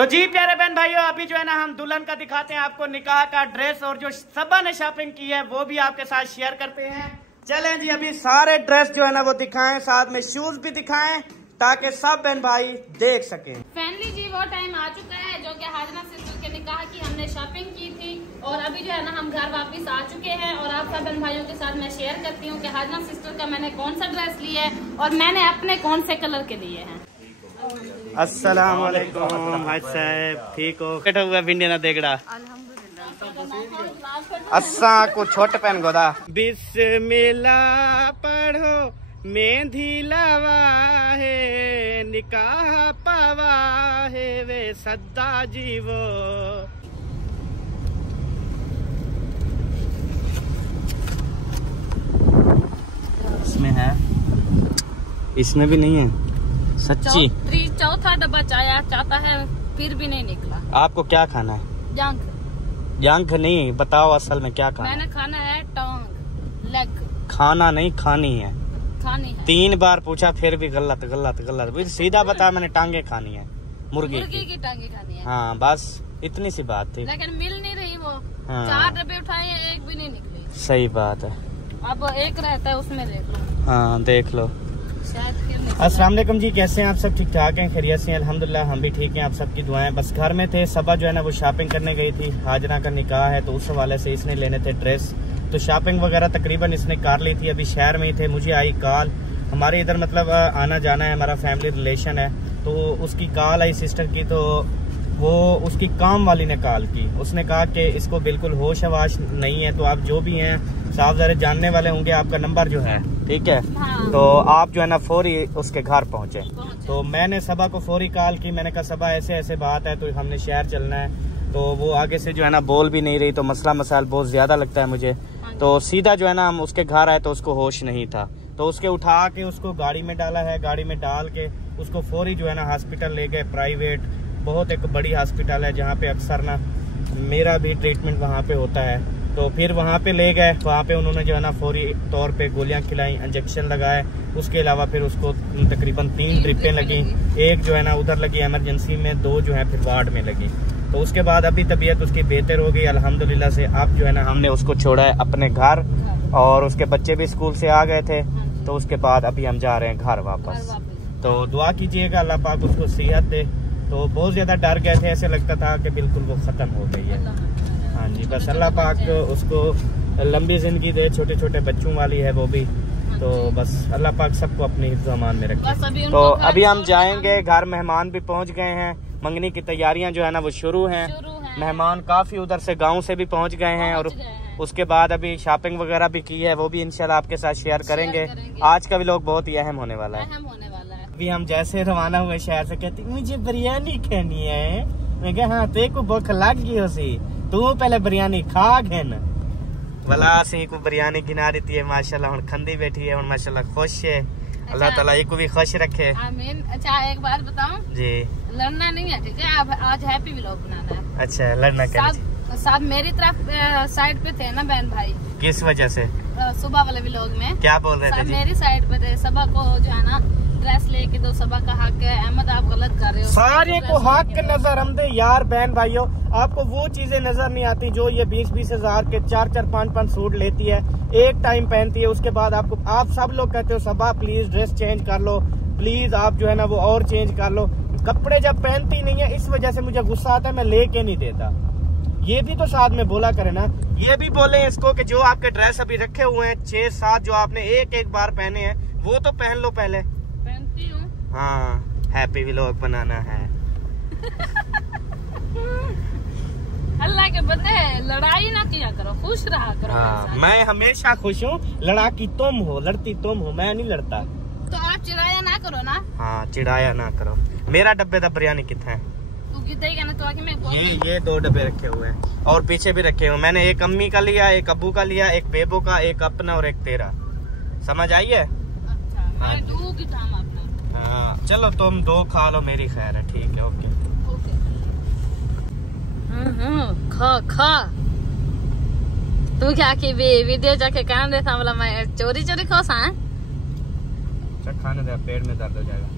तो जी प्यारे बहन भाइयों, अभी जो है ना हम दुल्हन का दिखाते हैं आपको निकाह का ड्रेस, और जो सबा ने शॉपिंग की है वो भी आपके साथ शेयर करते हैं। चलें जी, अभी सारे ड्रेस जो है ना वो दिखाएं, साथ में शूज भी दिखाएं ताकि सब बहन भाई देख सकें। फैमिली जी वो टाइम आ चुका है जो कि हाजना सिस्टर के निकाह की हमने शॉपिंग की थी, और अभी जो है ना हम घर वापस आ चुके हैं। और आप सब बहन भाइयों के साथ मैं शेयर करती हूँ कि हाजना सिस्टर का मैंने कौन सा ड्रेस लिया है और मैंने अपने कौन से कलर के लिए हैं। अस्सलाम वालेकुम भाई साहब, ठीक हो? बैठा हुआ भिंडी ना देगड़ा अस्सा को छोट पहन गोदा। बिस्मिल्लाह पढ़ो मेहंदी लवा है, निकाह पावा है वे सद्दा जीवो। इसमें है, इसमें भी नहीं है सच्ची। चौथा डब्बा चाहता है फिर भी नहीं निकला। आपको क्या खाना है? जांघ नहीं, बताओ असल में क्या खाना? मैंने खाना है टांग, लेग। खाना नहीं, खानी है। 3 बार पूछा फिर भी गलत गलत गलत। सीधा बताया मैंने, टांगे खानी है, मुर्गी की टांगे खानी है। हाँ बस इतनी सी बात थी, लेकिन मिल नहीं रही वो। हाँ। 4 डब्बे उठाए, एक भी नहीं निकले। सही बात है। अब एक रहता है, उसमें देख लो। हाँ देख लो। अस्सलाम वालेकुम जी, कैसे हैं आप? सब ठीक ठाक हैं, खैरियत से हैं? अल्हम्दुलिल्लाह हम भी ठीक हैं, आप सबकी दुआएं। बस घर में थे, सबा जो है ना वो शॉपिंग करने गई थी, हाजरा का निकाह है तो उस हवाले से इसने लेने थे ड्रेस, तो शॉपिंग वगैरह तकरीबन इसने कर ली थी। अभी शहर में ही थे, मुझे आई कॉल। हमारे इधर मतलब आना जाना है, हमारा फैमिली रिलेशन है, तो उसकी कॉल आई सिस्टर की, तो वो उसकी काम वाली ने कॉल की। उसने कहा कि इसको बिल्कुल होश आवाश नहीं है, तो आप जो भी हैं साफ ज़ाहिर जानने वाले होंगे, आपका नंबर जो है ठीक है। हाँ। तो आप जो है ना फौरी उसके घर पहुंचे। तो मैंने सबा को फौरी कॉल की, मैंने कहा सबा ऐसे ऐसे बात है, तो हमने शहर चलना है। तो वो आगे से जो है ना बोल भी नहीं रही, तो मसला मसाइल बहुत ज्यादा लगता है मुझे। तो सीधा जो है ना हम उसके घर आए तो उसको होश नहीं था, तो उसके उठा के उसको गाड़ी में डाला है, गाड़ी में डाल के उसको फौरी जो है ना हॉस्पिटल ले गए। प्राइवेट बहुत एक बड़ी हॉस्पिटल है जहाँ पे अक्सर ना मेरा भी ट्रीटमेंट वहाँ पे होता है। तो फिर वहाँ पे ले गए, वहाँ पे उन्होंने जो है ना फौरी तौर पे गोलियां खिलाई, इंजेक्शन लगाए। उसके अलावा फिर उसको तकरीबन 3 ड्रिपें लगी, एक जो है ना उधर लगी इमरजेंसी में, 2 जो है फिर वार्ड में लगी। तो उसके बाद अभी तबीयत उसकी बेहतर हो गई अल्हम्दुलिल्लाह से। अब जो है ना हमने उसको छोड़ा है अपने घर, और उसके बच्चे भी स्कूल से आ गए थे, तो उसके बाद अभी हम जा रहे हैं घर वापस। तो दुआ कीजिएगा अल्लाह पाक उसको सेहत दे। तो बहुत ज्यादा डर गए थे, ऐसे लगता था कि बिल्कुल वो खत्म हो गई है। हाँ जी, बस अल्लाह पाक उसको लंबी जिंदगी दे, छोटे छोटे बच्चों वाली है वो भी। तो बस अल्लाह पाक सबको अपने हिफ्ज़ अमान में रखे। तो अभी हम जाएंगे घर, मेहमान भी पहुंच गए हैं, मंगनी की तैयारियां जो है ना वो शुरू हैं। मेहमान काफी उधर से गांव से भी पहुंच गए हैं, और उसके बाद अभी शॉपिंग वगैरह भी की है, वो भी इंशाल्लाह आपके साथ शेयर करेंगे। आज का व्लॉग बहुत ही अहम होने वाला है। अभी हम जैसे रवाना हुए शहर से, कहती मुझे बिरयानी खानी है। मैं कहा हाँ तेरे को भूख लग गई होसी, तू पहले बिरयानी खा घेन। भला सी को बिरयानी गिना देती है माशाल्लाह, हुन खंदी बैठी है, हुन माशाल्लाह खुश है। अल्लाह ताला इको भी खुश रखे, आमीन। अच्छा एक बात बताऊं जी, लड़ना नहीं है ठीक है, आज हैप्पी व्लॉग बनाना है। अच्छा लड़ना क्या? साहब मेरी तरफ साइड पे थे ना बहन भाई। किस वजह से? सुबह वाले व्लॉग में क्या बोल रहे थे? मेरी साइड पे थे, सबा को जो है ना ड्रेस लेके दो, सबा का हक है। अहमद आप गलत कर रहे हो, सारे को हक नजर हम दे यार। बहन भाइयों, आपको वो चीजें नजर नहीं आती जो ये 20-20 हजार के 4-4, 5-5 सूट लेती है, एक टाइम पहनती है, उसके बाद आपको आप सब लोग कहते हो सबा प्लीज ड्रेस चेंज कर लो, प्लीज आप जो है ना वो और चेंज कर लो। कपड़े जब पहनती नहीं है, इस वजह से मुझे गुस्सा आता है, मैं लेके नहीं देता। ये भी तो साथ में बोला करे ना, ये भी बोले इसको कि जो आपके ड्रेस अभी रखे हुए हैं 6-7 जो आपने एक बार पहने हैं, वो तो पहन लो पहले। पहनती हूँ। हाँ हैप्पी व्लॉग बनाना है। अल्लाह के बंदे लड़ाई ना किया करो, खुश रहा करो। हाँ मैं हमेशा खुश हूँ, लड़ाकी तुम हो, लड़ती तुम हो, मैं नहीं लड़ता। तो आप चिढ़ाया ना करो ना। हाँ चिढ़ाया ना करो। मेरा डब्बे का बिरयानी कितना है? ये 2 डब्बे रखे हुए हैं, और पीछे भी रखे हुए। मैंने एक अम्मी का लिया, एक अब्बू का लिया, एक बेबो का, एक अपना और एक तेरा। समझ आई है? अच्छा, हाँ चलो तुम 2 खा लो, मेरी खैर है, ठीक है ओके। खा खा तू क्या की वीडियो जाके कहने देता, बोला मैं चोरी चोरी खोसा है। खाने दे, पेट में दर्द हो जाएगा।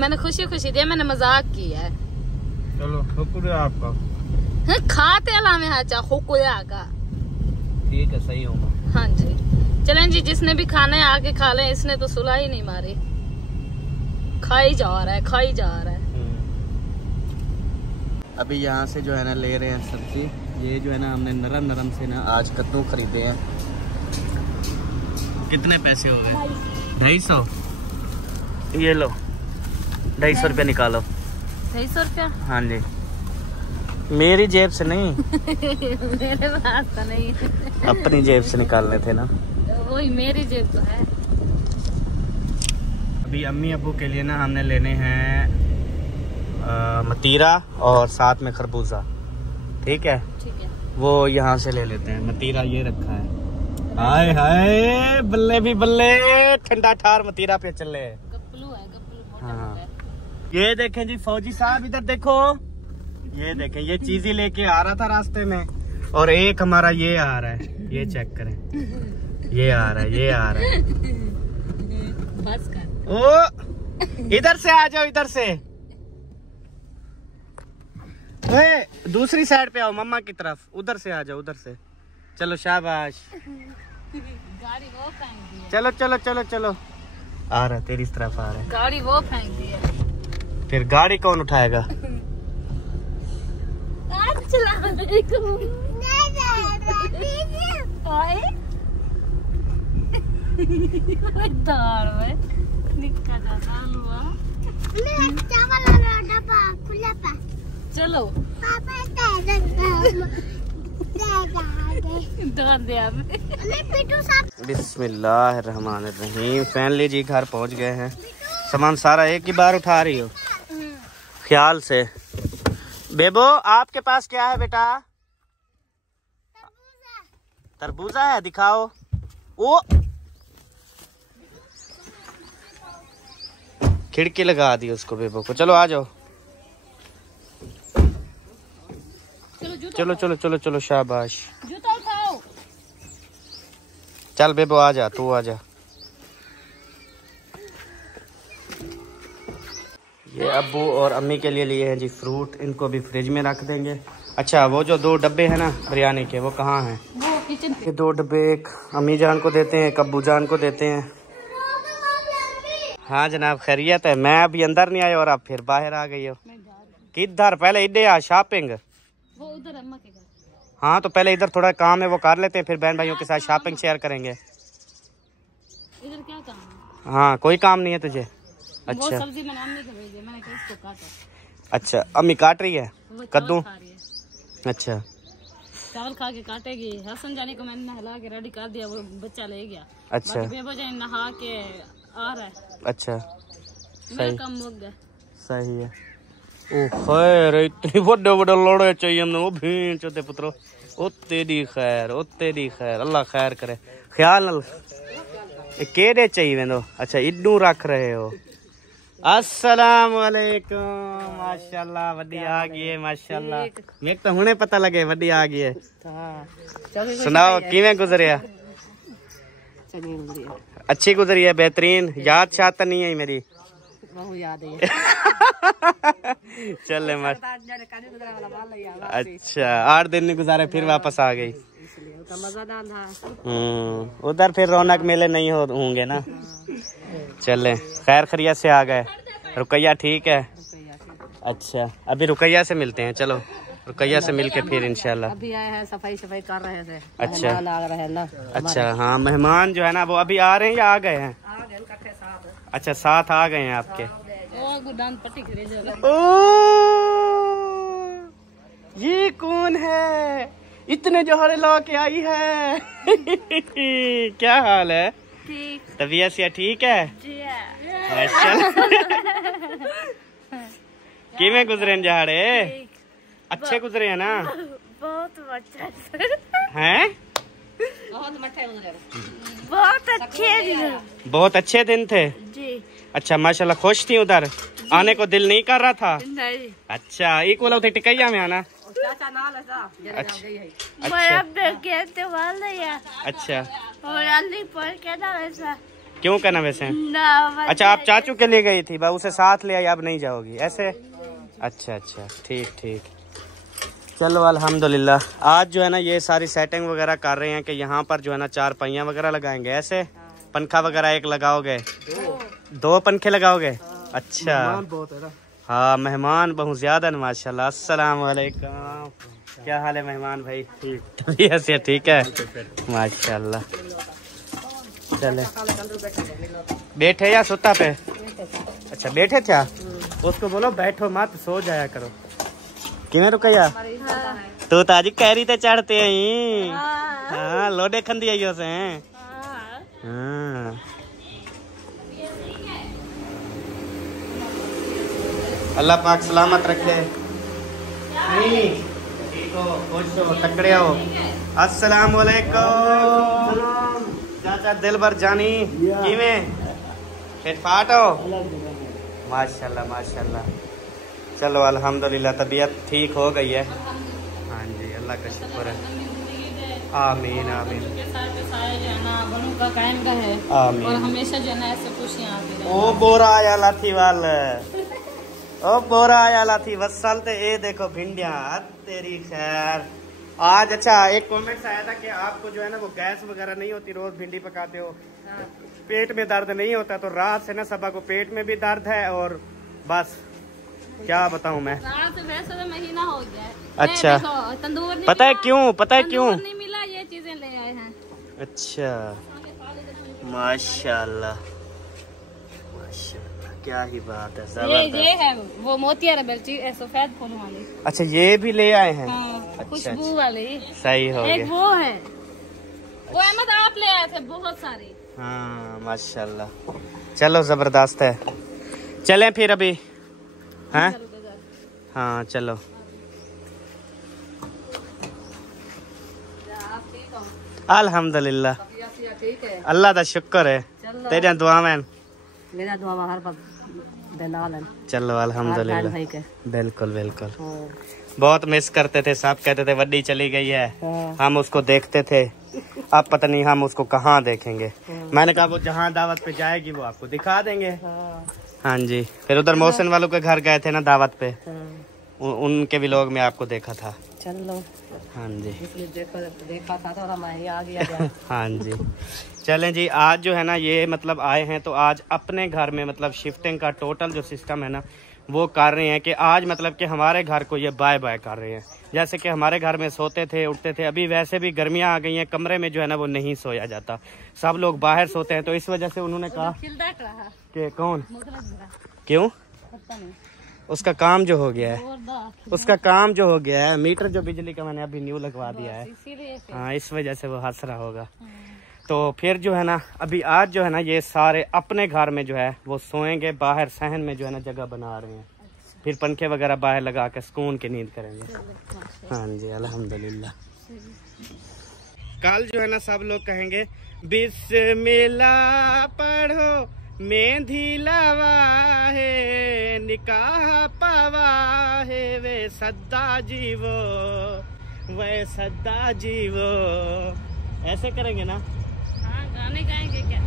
मैंने खुशी खुशी दिया, मैंने मजाक किया है। चलो शुक्रिया आपका। खाते अला में हाचा शुक्रिया का। ठीक है, सही होगा। हाँ जी, चलें जी, जिसने भी खाना है आके खा लें। इसने तो सुला ही नहीं मारी, खाई जा रहा है, खाई जा रहा है। अभी यहाँ से जो है ना ले रहे हैं सब्जी। ये जो है ना हमने नरम नरम से ना आज कद्दू खरीदे हैं। कितने पैसे हो गए? 250। ये लो 250 रुपया निकालो। 250 रुपया? हाँ जी, मेरी जेब से नहीं। मेरे पास तो नहीं। अपनी जेब से निकालने थे ना। वही मेरी जेब तो है। अभी अम्मी अब्बू के लिए ना हमने लेने हैं मतीरा और साथ में खरबूजा। ठीक है, ठीक है, वो यहाँ से ले लेते हैं। मतीरा ये रखा है। हाय हाय बल्ले भी बल्ले, ठंडा ठार मतीरा पे चले। गप्पलू है, गप्पलू। हाँ, ये देखें जी फौजी साहब, इधर देखो। ये देखें, ये चीजें लेके आ रहा था रास्ते में, और एक हमारा ये आ रहा है। ये चेक करें, ये आ रहा है, ये आ रहा है। बस कर। ओ इधर से आ जाओ, इधर से। दूसरी साइड पे आओ, मम्मा की तरफ। उधर से आ जाओ, उधर से। चलो शाबाश। गाड़ी वो फेंक दी है। चलो चलो चलो चलो। आ रहा है, तेरी तरफ आ रहा है। गाड़ी वो फेंक दी है। फिर गाड़ी कौन उठाएगा? चलो बिस्मिल्लाहिर्रहमानिर्रहीम। फैमिली जी घर पहुंच गए हैं। सामान सारा एक ही बार उठा रही हो ख्याल से। बेबो आपके पास क्या है बेटा? तरबूजा है, दिखाओ। ओ खिड़की लगा दी उसको बेबो को। चलो आ जाओ। चलो चलो चलो चलो शाबाश। जूता उठाओ। चल बेबो आ जा, तू आ जा। ये अब्बू और अम्मी के लिए लिए हैं जी फ्रूट। इनको भी फ्रिज में रख देंगे। अच्छा, वो जो 2 डब्बे हैं ना बिरयानी के, वो कहाँ हैं? वो किचन। ये 2 डब्बे एक अम्मी जान को देते हैं, एक अब्बू जान को देते हैं। हाँ जनाब, खैरियत है। मैं अभी अंदर नहीं आया और आप फिर बाहर आ गई हो। किधर? पहले इधर आ शॉपिंग। वो उधर अम्मा के घर। हाँ तो पहले इधर थोड़ा काम है वो कर लेते हैं, फिर बहन भाइयों के साथ शॉपिंग शेयर करेंगे। इधर क्या काम है? हाँ कोई काम नहीं है तुझे? अच्छा, वो सब्जी मैंने अम्मी को भेजी, मैंने कहा इसको काटा। अच्छा, अम्मी काट रही है कद्दू? खा रही है। अच्छा, चावल खा के काटेगी। हसन जाने को मैंने नहला के रेडी कर दिया, वो बच्चा ले गया। अच्छा, बेबो जाने नहा के आ रहा है। अच्छा, मेरा काम हो गया। सही है। ओ खैर, इतनी बड़े बड़े लोड़े चाहिए हमने। वो भीड़ चोते पुत्रो, ओ तेरी खैर, ओ तेरी खैर, अल्लाह खैर करे। ख्याल नल केड़े चाहिए वेंदो? अच्छा, इड्डू रख रहे हो। अस्सलाम वालेकुम। माशाल्लाह वड्डी आ गई है, माशाल्लाह। मेरे तो हुणे पता लगे वड्डी आ गई है। सुनाओ किवें गुजरिया? अच्छी गुजरी है, बेहतरीन। याद शाद तो नहीं है मेरी? याद है। चले मस्त। अच्छा, 8 दिन नहीं गुजारे, फिर वापस आ गई। उधर फिर रौनक मेले नहीं होंगे ना। चले खैर खैरियत से आ गए। रुकैया ठीक है? अच्छा, अभी रुकैया से मिलते हैं। चलो रुकैया से मिलके फिर इंशाल्लाह। अभी आए हैं, सफाई कर रहे थे। अच्छा लग रहे हैं ना। अच्छा, हाँ मेहमान जो है ना वो अभी आ रहे हैं या आ गए हैं? अच्छा, साथ आ गए हैं आपके। ओ ये कौन है? इतने जोहरे ला के आई है। क्या हाल है? ठीक। तबीयत से ठीक है? किवें गुजरे जहाड़े? अच्छे गुजरे हैं ना? बहुत अच्छा हैं? बहुत अच्छे दिन थे जी। अच्छा, माशाल्लाह। खुश थी उधर? आने को दिल नहीं कर रहा था? नहीं। अच्छा, एक बोला थे टिकैया में आना। अच्छा, क्यों कहना वैसे? अच्छा, आप चाचू के लिए गई थी, बा उसे साथ ले आई, अब नहीं जाओगी ऐसे? अच्छा अच्छा, ठीक ठीक। चलो अल्हम्दुलिल्लाह। आज जो है ना ये सारी सेटिंग वगैरह कर रहे हैं कि यहाँ पर जो है ना 4 पहिया वगैरह लगाएंगे ऐसे। पंखा वगैरह एक लगाओगे? 2 पंखे लगाओगे? अच्छा, हाँ मेहमान बहुत ज्यादा माशाल्लाह। अस्सलाम वालेकुम, क्या हाल है मेहमान भाई? ठीक ऐसे ठीक है माशाल्लाह। चले बैठे या सुता पे? अच्छा बैठे थे। उसको बोलो बैठो मत, सो जाया करो। किने रुकया? तू तो आज कैरी ते चढ़ते हैं। हाँ लोडे खंदी आइयो से। हाँ अल्लाह पाक सलामत रखे। नहीं ठीक हो, खुश हो, तकड़े हो। अस्सलाम वालेकुम चाचा दिलबर जानी, किवें फिट फाट हो? माशाल्लाह माशाल्लाह। चलो अल्हम्दुलिल्लाह तबीयत ठीक हो गई है। हाँ जी अल्लाह का शुक्र है। आमीन आमीन आमीन। और हमेशा जो है ना ऐसे खुशियां आती रहें। ओ बोरा आया लाठी वाल, ओ बोरा आया लाठी वसल ते ए देखो भिंडिया तेरी खैर। आज अच्छा एक कमेंट आया था कि आपको जो है ना वो गैस वगैरह नहीं होती, रोज भिंडी पकाते हो, पेट में दर्द नहीं होता। तो रात से ना सबा को पेट में भी दर्द है और बस क्या बताऊं मैं। रात से वैसे तो महीना हो गया है। अच्छा तंदूर नहीं पता है मिला, क्यों? पता है क्यों नहीं मिला, ये चीजें ले आए हैं। अच्छा माशाल्लाह माशाल्लाह, क्या ही बात है, जबरदस्त। ये है वो मोतिया बेलची सफेद फूल वाली। अच्छा ये भी ले आए हैं? हाँ, खुशबू अच्छा, वाली। सही हो एक गया। वो है, वो अहमद आप ले आए थे बहुत सारी। हाँ माशाल्लाह, चलो जबरदस्त है। चलें फिर अभी हैं? हाँ चलो। अल्हम्दुलिल्लाह अल्लाह का शुक्र है, तेरी दुआ में मेरा दुआ हर वक्त बेनाल है। चलो अल्हम्दुलिल्लाह, बिल्कुल बिल्कुल। बहुत मिस करते थे, सब कहते थे वड्डी चली गई है, हम उसको देखते थे, अब पता नहीं हम उसको कहाँ देखेंगे। मैंने कहा वो जहाँ दावत पे जाएगी वो आपको दिखा देंगे। हाँ जी, फिर उधर मोहसिन वालों के घर गए थे ना दावत पे, उनके व्लॉग में आपको देखा था। चलो हाँ जी देखा था तो मैं आ गया। हाँ जी चलें जी। आज जो है ना ये मतलब आए हैं तो आज अपने घर में मतलब शिफ्टिंग का टोटल जो सिस्टम है ना वो कर रहे हैं कि आज मतलब कि हमारे घर को ये बाय बाय कर रहे हैं। जैसे कि हमारे घर में सोते थे उठते थे, अभी वैसे भी गर्मियाँ आ गई हैं, कमरे में जो है ना वो नहीं सोया जाता, सब लोग बाहर सोते हैं। तो इस वजह से उन्होंने कहा कि कौन क्यों उसका काम जो हो गया है, उसका काम जो हो गया है, मीटर जो बिजली का मैंने अभी न्यू लगवा दिया है। हाँ इस वजह से वो हंस रहा होगा। तो फिर जो है ना अभी आज जो है ना ये सारे अपने घर में जो है वो सोएंगे, बाहर सहन में जो है ना जगह बना रहे हैं, फिर पंखे वगैरह बाहर लगा के सुकून की नींद करेंगे। हाँ जी अल्हम्दुलिल्लाह। कल जो है ना सब लोग कहेंगे बिस्मिल्लाह पढ़ो मेहंदी लवा है निकाह पावा है वे सद्दा जीवो वे सद्दा जीवो, ऐसे करेंगे ना? हाँ, गाने गाएंगे क्या?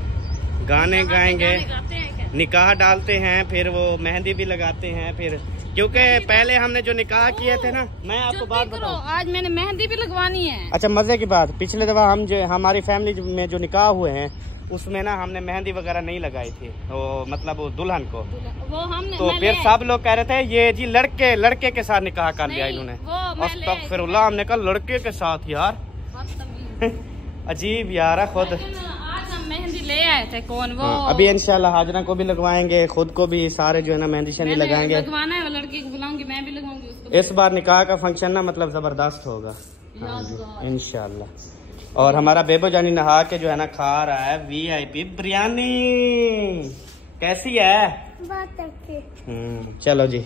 गाने गाएंगे, गाते हैं क्या? निकाह डालते हैं, फिर वो मेहंदी भी लगाते हैं। फिर क्योंकि पहले हमने जो निकाह किए थे ना, मैं आपको बात बताऊं, आज मैंने मेहंदी भी लगवानी है। अच्छा मजे की बात, पिछले दफा हम जो हमारी फैमिली में जो निकाह हुए हैं उसमें ना हमने मेहंदी वगैरह नहीं लगाई थी, तो मतलब वो दुल्हन को, वो हमने तो फिर सब लोग कह रहे थे ये जी लड़के के साथ निकाह कर लिया इन्होंने। अस्तगफिरुल्लाह, हमने कहा लड़के के साथ यार अजीब यार खुद। आज हम मेहंदी ले आए थे, कौन वो? अभी इंशाल्लाह हाजरा को भी लगवाएंगे, खुद को भी सारे जो है ना मेहंदी शहंदी लगाएंगे। लगवाना है, वो लड़की को बुलाऊंगी, मैं भी लगाऊंगी उसको। इस बार निकाह का फंक्शन ना मतलब जबरदस्त होगा इंशाल्लाह। और हमारा बेबो जानी नहा के जो है ना खा रहा है VIP बिरयानी। कैसी है? बहुत अच्छी। चलो जी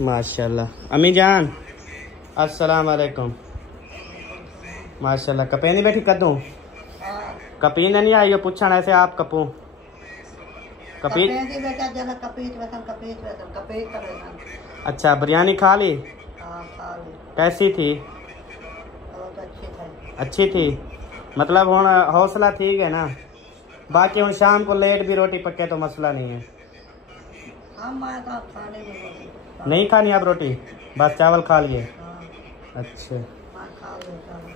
माशाल्लाह। अम्मी जान अस्सलाम वालेकुम। माशाल्लाह कपे नहीं बैठी कदू कपी नहीं आई हो पूछना ऐसे आप कपू कपी। अच्छा बिरयानी खा ली? कैसी थी? अच्छी थी। मतलब हुण हौसला ठीक है ना, बाकी हुण शाम को लेट भी रोटी पके तो मसला नहीं है। नहीं खानी आप रोटी, बस चावल खा लिए? अच्छा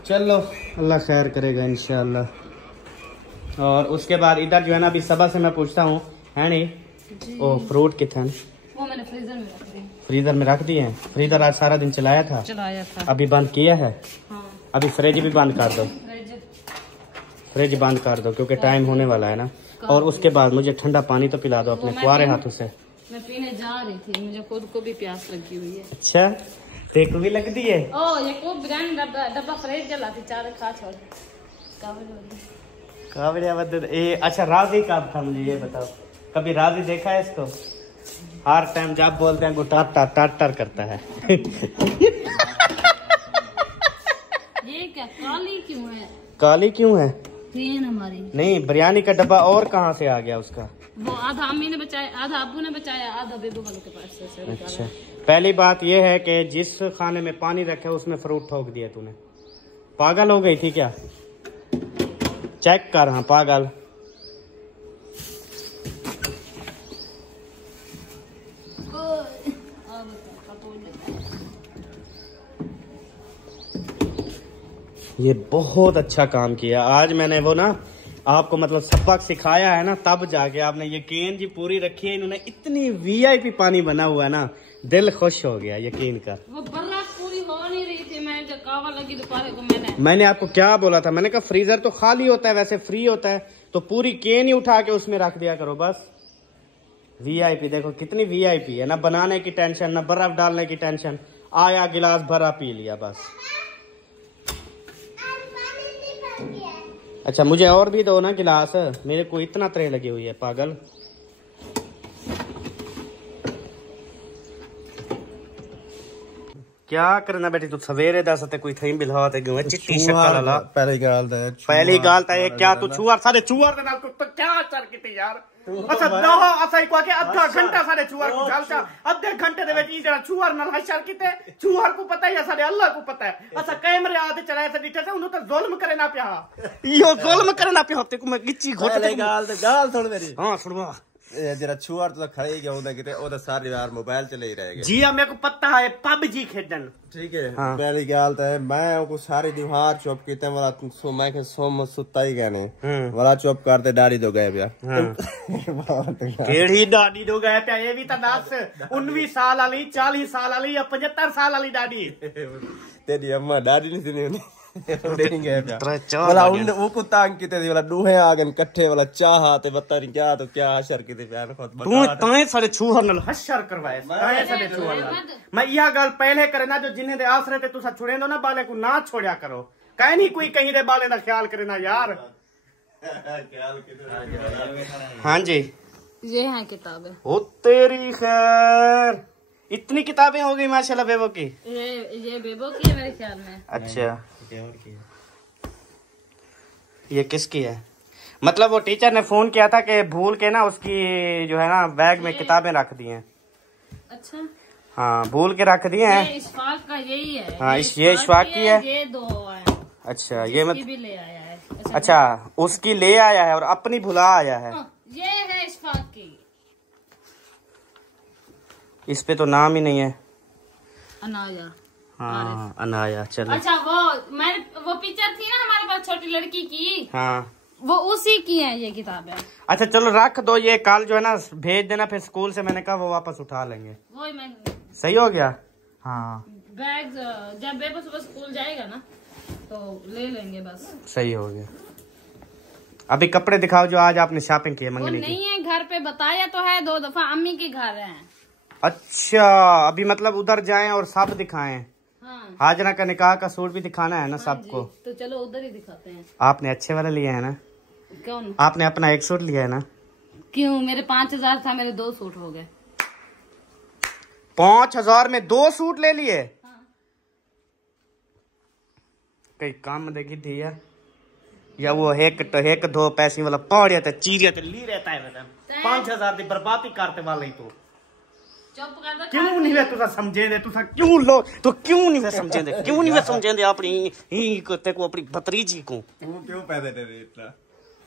चलो अल्लाह खैर करेगा इंशाल्लाह। और उसके बाद इधर जो है ना, अभी सबा से मैं पूछता हूँ, है नहीं ओ फ्रूट कितने? वो मैंने फ्रीजर में रख दिए। फ्रीजर में रख दिए हैं? फ्रीजर आज सारा दिन चलाया था? अभी बंद किया है? हाँ। अभी फ्रिज भी बंद कर दो, फ्रिज बंद कर दो क्योंकि टाइम होने वाला है ना। और उसके बाद मुझे ठंडा पानी तो पिला दो अपने कुआरे हाथों से। मैं पीने जा रही थी, मुझे खुद को भी प्यास लगी हुई है। अच्छा तेको भी लगती है? ओ ये को बिरयानी डब्बा फ्रिज जलाती चार खा छोड़ कावड़िया बदल ए। अच्छा राजी कब था मुझे ये बताओ, कभी राजी देखा है इसको? हर टाइम जब बोलते हैं टाटर टाटर करता है। ये क्या काली क्यों है? काली क्यों है? ट्रेन हमारी नहीं, बिरयानी का डब्बा और कहाँ से आ गया उसका? वो आधा अम्मी ने बचाया, आधा अब्बू ने बचाया, आधा बेबू वालों के पास से। अच्छा पहली बात ये है कि जिस खाने में पानी रखे उसमें फ्रूट ठोक दिया तूने, पागल हो गई थी क्या? चेक कर। हाँ पागल। ये बहुत अच्छा काम किया आज मैंने, वो ना आपको मतलब सबक सिखाया है ना, तब जाके आपने यकीन जी पूरी रखी है। इन्होंने इतनी वीआईपी पानी बना हुआ है ना, दिल खुश हो गया यकीन कर। वो बर्राक पूरी हो नहीं रही थी, मैं जब कावा लगी दोपहर को मैंने आपको क्या बोला था? मैंने कहा फ्रीजर तो खाली होता है, वैसे फ्री होता है तो पूरी केन ही उठा के उसमें रख दिया करो बस। वीआईपी देखो कितनी वीआईपी है, ना बनाने की टेंशन, ना बर्फ डालने की टेंशन, आया गिलास भरा पी लिया बस। अच्छा मुझे और भी दो ना गिलास, मेरे को इतना तरह लगी हुई है पागल। क्या करना बेटी तू सवेरे दस कोई थई बिलहा ते गए चिट्टी शक्ल वाला। पहली गाल है क्या तू छुआर सारे छुआर दे नाल तो क्या चर किते यार। अच्छा दो असई को के आधा घंटा सारे छुआर को झालता, आधे घंटे दे विच ई जरा छुआर नाल हशर किते, छुआर को पता है सारे अल्लाह को पता है। अच्छा कैमरे आते चलाए से दिखे से उन्हों तो जुल्म करे ना पिया, यो जुल्म करे ना पिया ते को मैं गिच्ची घोट ते गाल थोड़ी मेरी। हां सुनवा जरा छुआर तो खड़े गया होता किते ओदा सारी यार मोबाइल चले ही रहेगा। जी मेरे को पता है पबजी खेडन। ठीक है हाँ। पहली गाल तो है मैं को सारी दीवार चुप कीते वाला सो मैं के सो म सुता ही गने वाला चुप करते दाढ़ी दो गए पिया। केड़ी दाढ़ी दो गए पिया? ये भी तो 19 साल वाली 40 साल वाली या 75 साल वाली दाढ़ी। तेरी अम्मा दाढ़ी नहीं सुनी वाला उन वो कुत्ता अंकित वाला दूहे आगन कट्ठे वाला चाहा ते बता नहीं क्या तो क्या हशर किते प्यार खुद तू ताए सारे छूहर नाल हशर करवाए ताए सारे छूहर नाल। मैं यह गल पहले करे ना जो जिन्हें दे आसरे ते तुसा छुड़े दो ना बाले को ना छोड़या करो, कहीं नहीं कोई कहीं दे बाले दा ख्याल करे ना यार। हां जी ये है किताबें। ओ तेरी खैर इतनी किताबें हो गई माशाल्लाह बेबो की। ये बेबो की है मेरे ख्याल में। अच्छा ये किसकी है? मतलब वो टीचर ने फोन किया था कि भूल के ना उसकी जो है ना बैग में किताबें रख दी हैं। अच्छा हाँ भूल के रख दिए हैं। ये इशफाक का यही है। हाँ ये इशफाक की है। ये दो है। अच्छा ये मत भी ले आया है। अच्छा उसकी ले आया है और अपनी भुला आया है। ये है इशफाक की। इस पे तो नाम ही नहीं है। अनाया। हाँ अनाया चलो। अच्छा वो पिक्चर थी ना हमारे पास छोटी लड़की की। हाँ वो उसी की है ये किताबें। अच्छा चलो रख दो, ये कल जो है ना भेज देना फिर स्कूल से, मैंने कहा वो वापस उठा लेंगे। वही मैं सही हो गया। हाँ बैग जब बेबो सुबह स्कूल जाएगा ना तो ले लेंगे बस। सही हो गया। अभी कपड़े दिखाओ जो आज आपने शॉपिंग की है मंगनी की। नहीं है घर पे, बताया तो है 2 दफा अम्मी के घर है। अच्छा अभी मतलब उधर जाएं और सब दिखाएं। हाँ। हाजरा का निकाह का सूट भी दिखाना है ना सबको। तो चलो उधर ही दिखाते हैं। आपने अच्छे वाले लिए है ना? कौन? आपने अपना एक सूट लिया है ना? क्यों? मेरे 5000 था, मेरे 2 सूट हो गए। 5000 में 2 सूट ले लिए? हाँ। कई काम देखी थी यार, या वो एक दो पैसे वाला पौड़िया चीरिया ली रहता है 5000 की बर्बादी करते वाले तो चुप कर दो। क्यों नहीं वे तुसा समझे दे तुसा क्यों लो तो क्यों नहीं वे समझे दे क्यों नहीं वे समझे दे अपनी ही को ते को अपनी भतरीजी को तू क्यों पैदे दे रही इतना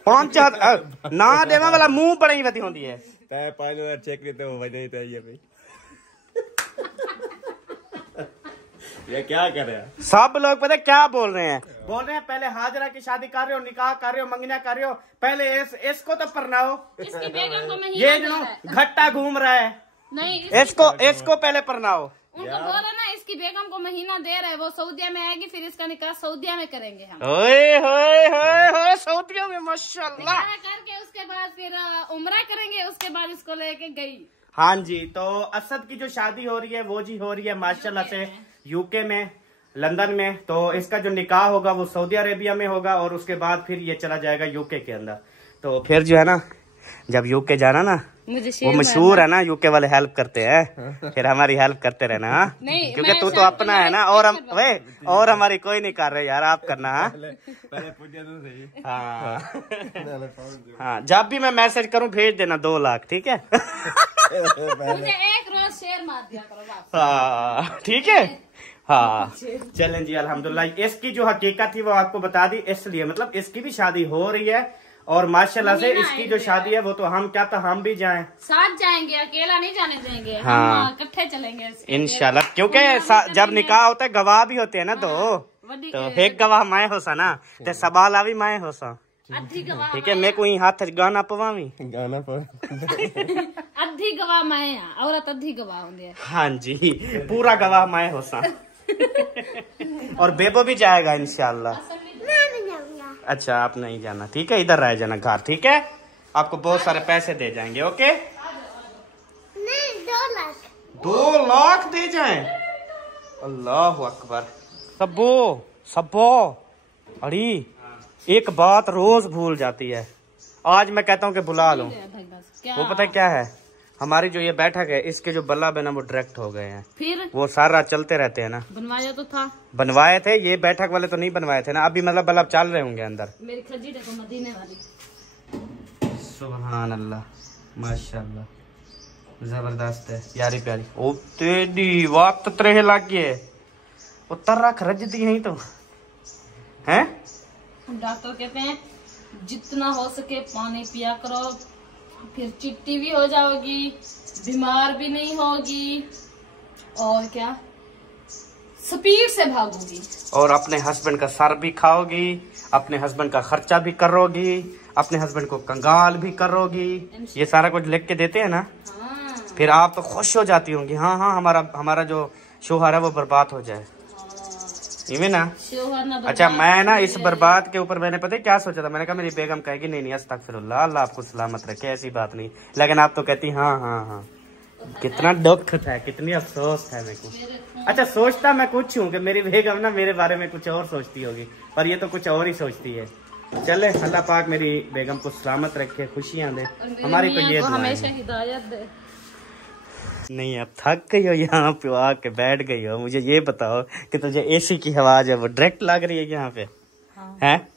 5 ना देवा वाला मुंह बड़ी वती होती है तय 5000 चेक नहीं तो वजह ही चाहिए भाई ये क्या कर रहा है सब लोग पता क्या बोल रहे हैं पहले हाजरा की शादी कर रहे हो निकाह कर रहे हो मंगना कर रहे हो पहले इसको तो परनाओ इसकी बेगम को महीना ये दे जो रहा है। घट्टा घूम रहा है नहीं इसको पहले परनाओ उनको बोला ना इसकी बेगम को महीना दे रहा है वो सऊदिया में आएगी फिर इसका निकाह सऊदिया में करेंगे हम ओए होए होए होए सऊदिया में माशाल्लाह निकाह करके उसके बाद फिर उम्रा करेंगे उसके बाद इसको लेके गई। हाँ जी तो असद की जो शादी हो रही है वो जी हो रही है माशाल्लाह से यूके में लंदन में। तो इसका जो निकाह होगा वो सऊदी अरेबिया में होगा और उसके बाद फिर ये चला जाएगा यूके के अंदर। तो फिर जो है ना जब यूके जाना ना मुझे वो मशहूर है ना यूके वाले हेल्प करते हैं फिर हमारी हेल्प करते रहना हाँ? नहीं, क्योंकि मैं तू तो शायद अपना है ना और हम वे और हमारी कोई नहीं कर रहे यार आप करना हाँ? पहले पूछे तो सही हाँ हाँ जब भी मैं मैसेज करूँ भेज देना 2 लाख ठीक है मुझे एक रोज शेयर मार दिया करो बस। हाँ ठीक है हाँ चलें जी अल्हम्दुलिल्लाह। इसकी जो हकीकत थी वो आपको बता दी इसलिए मतलब इसकी भी शादी हो रही है और माशाल्लाह से इसकी जो शादी है वो तो हम क्या तो हम भी जाएं साथ जाएंगे अकेला नहीं जाने देंगे हाँ। हम इकट्ठे चलेंगे इंशाल्लाह क्योंकि जब निकाह होता है गवाह भी होते हैं ना तो एक गवाह मैं होसा ना ते सबाला भी मैं होसा अद्धी गवाह ठीक है मैं कोई हाथ गाना पवावी गाना पर अद्धी गवाह मैं औरत अद्धी गवाह होंगे। हाँ जी पूरा गवाह मैं होसा और बेबो भी जाएगा इंशाल्लाह। अच्छा आप नहीं जाना ठीक है इधर रह जाना घर ठीक है आपको बहुत सारे पैसे दे जाएंगे ओके नहीं 2 लाख 2 लाख दे जाएं अल्लाह अकबर सबो अरे एक बात रोज भूल जाती है आज मैं कहता हूँ कि बुला लूं वो पता है क्या है हमारी जो ये बैठक है इसके जो बल्ब है ना वो डायरेक्ट हो गए हैं फिर वो सारा चलते रहते हैं ना बनवाया तो था बनवाए थे ये बैठक वाले तो नहीं बनवाए थे ना अभी मतलब बल्ब चल रहे होंगे अंदर। मेरी खजी देखो मदीने वाली सुभान अल्लाह माशाल्लाह जबरदस्त है प्यारी प्यारी ओ तेरी वक्त तरह लग गए उत्तर रख रज दी है तो हैं डॉक्टर कहते हैं जितना हो सके पानी पिया करो फिर चिट्टी भी हो जाओगी बीमार भी नहीं होगी और क्या स्पीड से भागोगी और अपने हस्बैंड का सर भी खाओगी अपने हस्बैंड का खर्चा भी करोगी अपने हस्बैंड को कंगाल भी करोगी ये सारा कुछ लिख के देते हैं ना हाँ। फिर आप तो खुश हो जाती होंगी हाँ हाँ हमारा जो शोहर है वो बर्बाद हो जाए इवे ना। अच्छा मैं ना इस बर्बाद के ऊपर मैंने पता है क्या सोचा था मैंने कहा मेरी बेगम कहेगी नहीं अस्तगफिरुल्लाह अल्लाह आपको सलामत रखे ऐसी बात नहीं लेकिन आप तो कहती हाँ हाँ हाँ कितना दुख था कितनी अफसोस है मेरे को। अच्छा सोचता मैं कुछ हूँ कि मेरी बेगम ना मेरे बारे में कुछ और सोचती होगी पर ये तो कुछ और ही सोचती है। चले अल्लाह पाक मेरी बेगम को सलामत रखे खुशियाँ दे हमारी तो ये हमेशा हिदायत दे। नहीं अब थक गई हो यहाँ पे आके बैठ गई हो मुझे ये बताओ कि तुझे एसी की हवा जो वो डायरेक्ट लग रही है यहाँ पे हाँ। है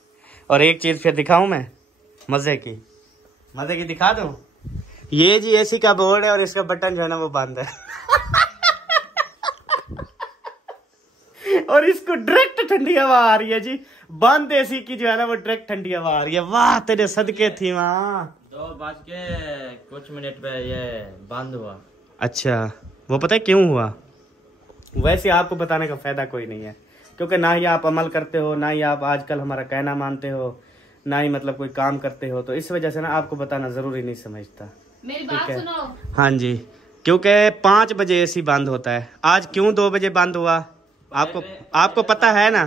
और एक चीज फिर दिखाऊं मैं मजे की दिखा दूं ये जी एसी का बोर्ड है और इसका बटन जो है ना वो बंद है और इसको डायरेक्ट ठंडी हवा आ रही है जी बंद एसी की जो है ना वो डायरेक्ट ठंडी हवा आ रही है। वाह तेरे सदके थी वहाँ 2:00 पे ये बंद हुआ। अच्छा वो पता है क्यों हुआ वैसे आपको बताने का फायदा कोई नहीं है क्योंकि ना ही आप अमल करते हो ना ही आप आजकल हमारा कहना मानते हो ना ही मतलब कोई काम करते हो तो इस वजह से ना आपको बताना जरूरी नहीं समझता। मेरी बात सुनो। हाँ जी क्योंकि 5 बजे एसी बंद होता है आज क्यों 2 बजे बंद हुआ आपको पता है ना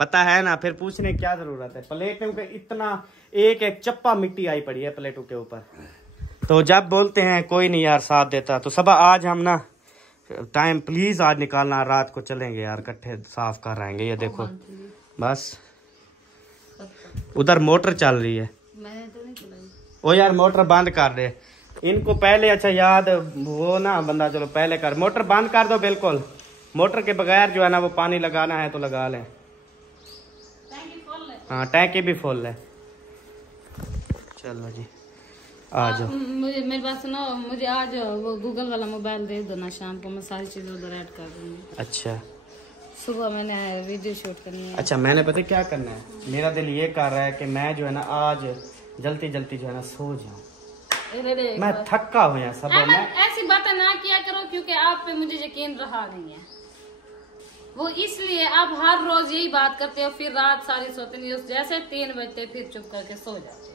पता है ना फिर पूछने की क्या जरूरत है। प्लेटों के इतना एक चप्पा मिट्टी आई पड़ी है प्लेटों के ऊपर तो जब बोलते हैं कोई नहीं यार साथ देता तो सब आज हम ना टाइम प्लीज आज निकालना रात को चलेंगे यार इकट्ठे साफ कर रहेंगे। ये देखो बस उधर मोटर चल रही है मैंने तो नहीं चलाई। ओ यार मोटर बंद कर दे इनको पहले। अच्छा याद वो ना बंदा चलो पहले कर मोटर बंद कर दो बिल्कुल मोटर के बगैर जो है ना वो पानी लगाना है तो लगा लें। हाँ टैंकी भी फुल है। चलो जी आ जाओ। मुझे मेरे पास सुनो, मुझे आज वो गूगल वाला मोबाइल दे दो ना, शाम को मैं सारी चीजें उधर ऐड कर दूंगी। अच्छा सुबह मैंने वीडियो शूट करनी है। अच्छा, मैंने पता क्या करना है, मेरा दिल ये कर रहा है कि मैं जो है ना आज जल्दी जल्दी जो है ना सो जाऊं। मैं थका हुआ सब। मैं ऐसी बातें ना किया करो, क्योंकि आप पे मुझे यकीन रहा नहीं है। वो इसलिए आप हर रोज यही बात करते हो, फिर रात सारी सोते नहीं हो, जैसे 3 बजते फिर चुप करके सो जाते हो।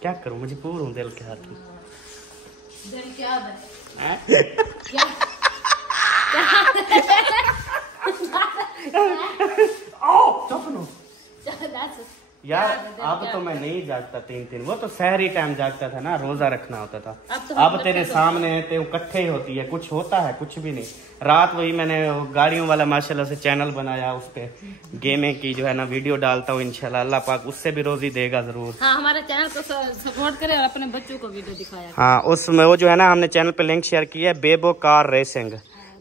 क्या करूं, मजबूर हूँ दिल के हाथ में। दिल क्या है? यार अब तो मैं नहीं जागता 3 वो तो शहरी टाइम जागता था ना, रोजा रखना होता था। अब तेरे सामने ते इकट्ठे ही होती है, कुछ होता है कुछ भी नहीं। रात वही मैंने गाड़ियों वाला माशाल्लाह से चैनल बनाया, उस पे गेमिंग की जो है ना वीडियो डालता हूँ, इंशाल्लाह अल्लाह पाक उससे भी रोजी देगा जरूर। हाँ, हमारे चैनल को सपोर्ट करे और अपने बच्चों को वीडियो दिखाया। हाँ, उसमें वो जो है ना हमने चैनल पे लिंक शेयर किया है, बेबो कार रेसिंग।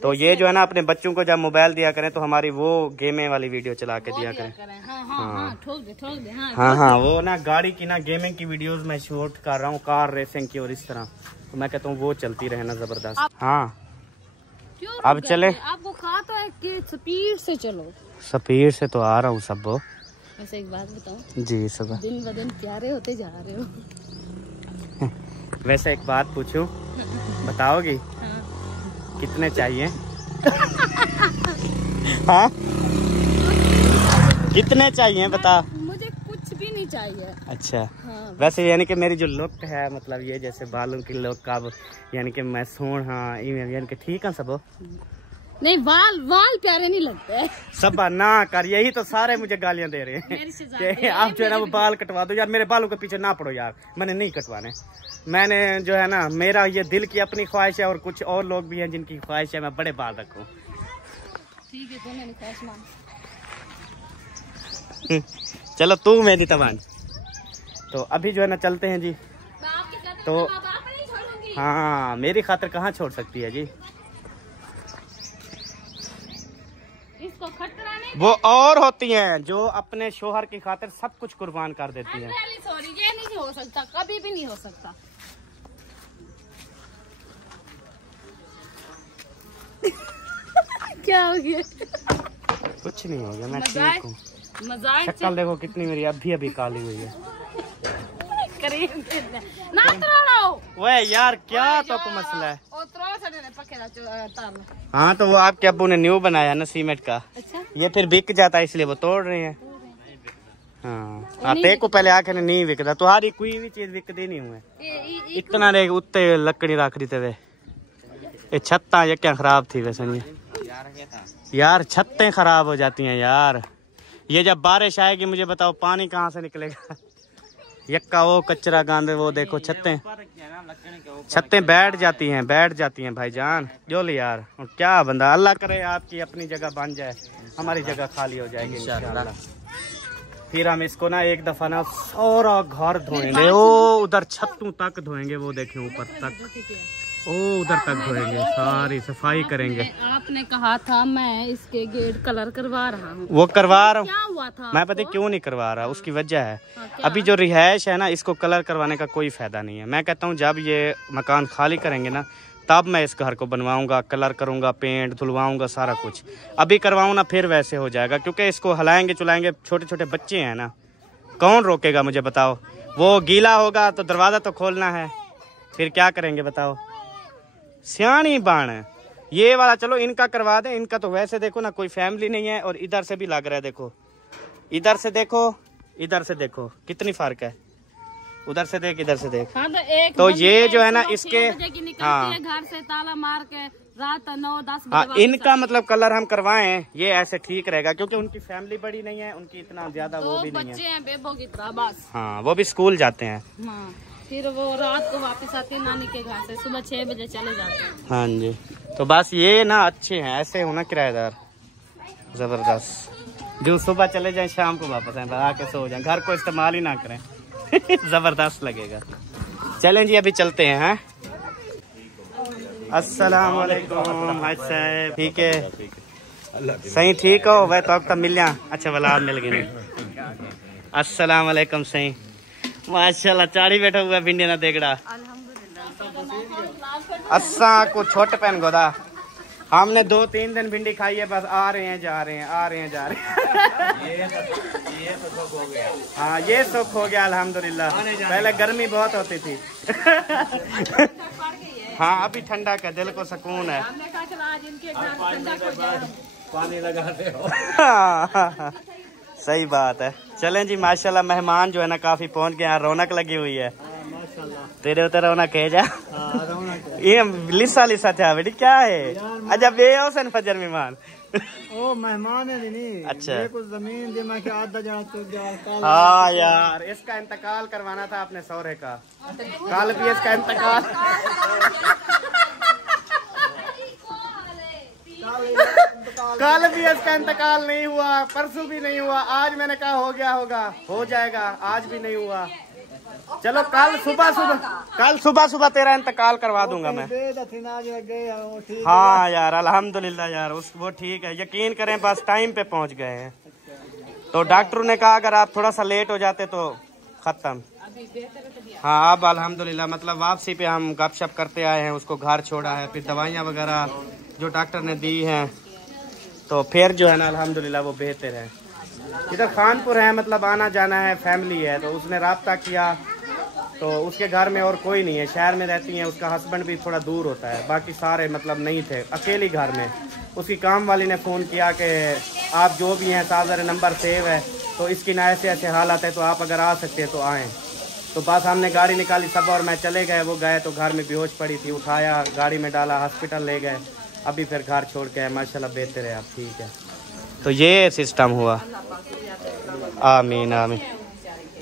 तो ये जो है ना अपने बच्चों को जब मोबाइल दिया करें तो हमारी वो गेमिंग वाली वीडियो चला के दिया करें। हाँ, वो ना गाड़ी की ना गेमिंग की वीडियोस मैं शूट कर रहा हूँ, कार रेसिंग की, और इस तरह तो मैं कहता हूँ वो चलती रहे ना जबरदस्त। हाँ अब चले। आपको कहा तो है कि स्पीड से चलो। स्पीड से तो आ रहा हूँ सब। वैसे एक बात बताओ जी, सब दिन ब दिन प्यारे होते जा रहे हो। वैसे एक बात पूछूं, बताओगी? कितने चाहिए? हाँ कितने चाहिए बता। मुझे कुछ भी नहीं चाहिए। अच्छा हाँ। वैसे यानी कि मेरी जो लुक है, मतलब ये जैसे बालों की लुक, अब यानी कि मैं सूढ़, हाँ यानी कि ठीक है सब। नहीं, वाल प्यारे नहीं लगते। सब ना कर, यही तो सारे मुझे गालियां दे रहे हैं कि आप जो है ना वो बाल कटवा दो। यार मेरे बालों के पीछे ना पड़ो यार, मैंने नहीं कटवाने। मैंने जो है ना, मेरा ये दिल की अपनी ख्वाहिश है, और कुछ और लोग भी हैं जिनकी ख्वाहिश है मैं बड़े बाल रखूं। ठीक है, तो मैंने ख्वाहिश मान। चलो तू मेरी तबान। तो अभी जो है ना चलते हैं जी। तो हाँ, मेरी खातिर कहाँ छोड़ सकती है जी। इसको वो और होती हैं जो अपने शोहर की खातिर सब कुछ कुर्बान कर देती हैं। सॉरी, ये नहीं हो सकता, कभी भी नहीं हो सकता। क्या हो गया? कुछ नहीं हो गया, मैं ठीक हूँ। मजाक शक्ल देखो कितनी मेरी अभी काली हुई है। ना वो यार क्या तो मसला है। हाँ, तो वो आपके अब्बू ने न्यू बनाया ना सीमेंट का। अच्छा? ये फिर बिक जाता है इसलिए वो तोड़ रहे हैं। हाँ, ते को पहले आके नहीं बिकता, तुम्हारी कोई भी चीज बिकती नहीं हुए। इतना रे उत्ते लकड़ी रख दी थे, ये छत्ता ये क्या खराब थी वैसे नहीं यार, छत्तें खराब हो जाती हैं यार। ये जब बारिश आएगी मुझे बताओ पानी कहाँ से निकलेगा। यक्का वो कचरा गांदे, वो देखो छत्तें बैठ जाती हैं भाईजान। जो ले यार, और क्या बंदा, अल्लाह करे आपकी अपनी जगह बन जाए, हमारी जगह खाली हो जाएगी इंशाल्लाह। फिर हम इसको ना एक दफा ना सारा घर धोएंगे, ओ उधर छतों तक धोएंगे, वो देखें ऊपर तक, ओ उधर तक धोएंगे, सारी सफाई करेंगे। आपने कहा था मैं इसके गेट कलर करवा रहा हूँ, वो करवा रहा हूँ। क्या हुआ था? मैं पता क्यों नहीं करवा रहा, उसकी वजह है अभी जो रिहायश है ना, इसको कलर करवाने का कोई फायदा नहीं है। मैं कहता हूँ जब ये मकान खाली करेंगे ना, तब मैं इस घर को बनवाऊंगा, कलर करूंगा, पेंट धुलवाऊंगा, सारा कुछ। अभी करवाऊँ ना फिर वैसे हो जाएगा, क्योंकि इसको हिलाएंगे चुलाएंगे, छोटे छोटे बच्चे हैं ना, कौन रोकेगा मुझे बताओ। वो गीला होगा तो दरवाजा तो खोलना है, फिर क्या करेंगे बताओ। सियाणी बाण ये वाला चलो इनका करवा दें, इनका तो वैसे देखो ना कोई फैमिली नहीं है, और इधर से भी लग रहा है, देखो इधर से देखो, इधर से देखो कितनी फर्क है, उधर से देख इधर से देख। हाँ, तो ये जो है ना इसके, हाँ घर से ताला मार के रात 9-10 हाँ, इनका मतलब कलर हम करवाएं ये ऐसे ठीक रहेगा, क्योंकि उनकी फैमिली बड़ी नहीं है, उनकी इतना ज्यादा वो भी नहीं बच्चे हैं बेबो की तरह बस। हाँ, वो भी स्कूल जाते हैं। हाँ, फिर वो रात को वापस आते हैं नानी के घर से, सुबह 6 बजे चले जाते हैं। हाँ जी, तो बस ये ना अच्छे हैं, ऐसे होना किराएदार जबरदस्त, जो सुबह चले जाएं शाम को वापस आए, आके सो जाएं, घर को इस्तेमाल ही ना करें। जबरदस्त लगेगा। चलें जी अभी चलते हैं। हैं अस्सलाम वालेकुम हाज साहब, ठीक है सही, ठीक हो वह तो अब तक मिल जा। अच्छा वाला मिल गए। अस्सलाम वालेकुम सही, माशाल्लाह चाड़ी बैठा हुआ है भिंडी ना देगड़ा अस्सा को छोट पहन गोदा। हमने 2-3 दिन भिंडी खाई है, बस आ रहे हैं जा रहे हैं, आ रहे हैं जा रहे हैं। ये तो सुख हो गया। हाँ ये सुख हो गया अल्हम्दुलिल्लाह। पहले गर्मी बहुत होती थी। हाँ अभी ठंडा का दिल को सुकून है। पानी लगाते हो। सही बात है। चलें जी माशाल्लाह मेहमान जो है ना काफी पहुंच गए हैं, रौनक लगी हुई है। तेरे उतर रौनक है जा। ये लिसा लिसा था बेटी क्या है? अच्छा बेहोसन फजर मेहमान। ओ मेहमान है नहीं। अच्छा ये कुछ जमीन दे मैं क्या आधा जाना। हाँ यार इसका इंतकाल करवाना था अपने सौरे का। कल भी इसका इंतकाल कल भी इसका इंतकाल नहीं हुआ, परसों भी नहीं हुआ, आज मैंने कहा हो गया होगा, हो जाएगा, आज भी नहीं हुआ। चलो कल सुबह सुबह तेरा इंतकाल करवा दूंगा मैं। हाँ यार अल्हम्दुलिल्लाह यार वो ठीक है, यकीन करें बस टाइम पे पहुंच गए हैं। तो डॉक्टर ने कहा अगर आप थोड़ा सा लेट हो जाते तो खत्म। हाँ अब अल्हम्दुलिल्लाह मतलब वापसी पे हम गपशप करते आए हैं, उसको घर छोड़ा है, फिर दवाइयाँ वगैरह जो डॉक्टर ने दी हैं, तो फिर जो है ना अल्हम्दुलिल्लाह वो बेहतर है। इधर खानपुर है मतलब आना जाना है, फैमिली है, तो उसने राब्ता किया तो उसके घर में और कोई नहीं है, शहर में रहती है, उसका हस्बैंड भी थोड़ा दूर होता है, बाकी सारे मतलब नहीं थे, अकेली घर में। उसकी काम वाली ने फ़ोन किया कि आप जो भी हैं सादर नंबर सेव है, तो इसकी ना ऐसे ऐसे हालात है, तो आप अगर आ सकते हैं तो आएँ। तो बस हमने गाड़ी निकाली सब और मैं चले गए, वो गए तो घर में बेहोश पड़ी थी, उठाया गाड़ी में डाला, हॉस्पिटल ले गए, अभी फिर घर छोड़ के आए, माशाल्लाह बेहतर है, अब ठीक है। तो ये सिस्टम हुआ। आमीन आमीन।